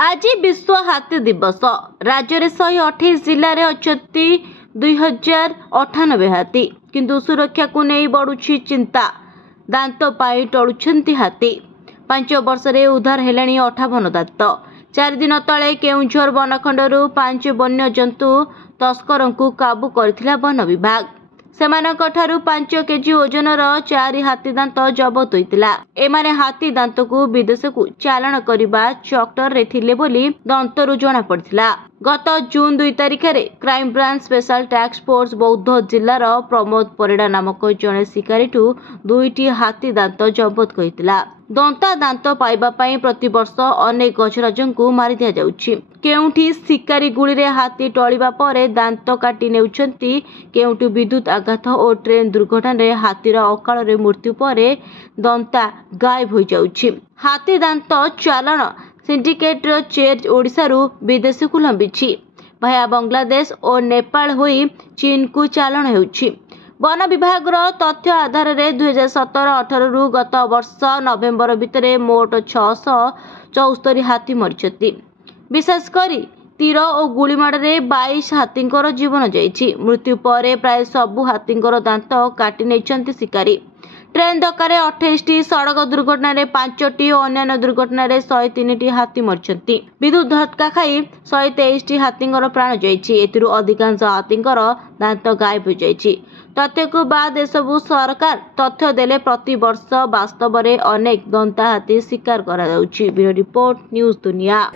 आज विश्व हाथी दिवस। राज्य में 128 जिले में अच्छा 2098 हाथी, किंतु सुरक्षा को नहीं बढ़ुछि चिंता। दांत पाई टलुछंती हाथी। 5 वर्ष रे उद्धार हेलाणी 58 दांत। 4 दिन तले केउंझर बनखंडरू 5 वन्य जंतु तस्करों को काबू करथिला वन विभाग। सेमानक ठारू 5 केजी ओजनर 4 हाथी दांत जबत होइतिला। एमाने हाथी दांत को विदेश को चालाण करबा चक्टर रे थिले बोली दंतरू जणा पड़थिला। गत जून 2 तारिख रे crime branch special task force बौद्ध जिल्लार प्रमोद परिडा नामक जणे शिकारीठू 2टी हाथी दांत जबत करितिला। दंता दांत पाइबा पई प्रति वर्ष अनेक गजराजों को मारि दिया जाउछि। केउठी शिकारी गुली रे हाथी टळिबा परे दांत काटी नेउछंती, केउठी विद्युत आघात और ट्रेन दुर्घटना रे हाथीर अकाल रे मृत्यु परे दंता गायब हो जाउछि। हाथी दांत चालाण सिंडिकेट रो चेर ओडिशारू विदेश को लंबिछि। भाया बांग्लादेश और नेपाल होई चीन को चालाण हेउछि। वन विभाग तथ्य आधार रे 2017-18 रु गत वर्ष नवेम्बर भितरे मोट 674 हाथी मरिछति। विशेषकर तीर और गुलीमाड़ रे 22 हाथींकर जीवन जाइछि। मृत्यु परे प्राय सबु हाथींकर दांत काटी नेछंती शिकारी। ट्रेन धक्का 28टी, सड़क दुर्घटना 5टी और अन्य दुर्घटना 103टी हाथी मरिछंती। विद्युत धक्का खाई 123टी हाथींकर प्राण जाइछि। एथिरु अधिकांश हाथींकर दांत गायब हो जाइछि। तथ्य को बाद एसबू सरकार तथ्य देले प्रति वर्ष वास्तव में अनेक दंता हाथी शिकार करा जाउछि। ब्यूरो रिपोर्ट, न्यूज दुनिया।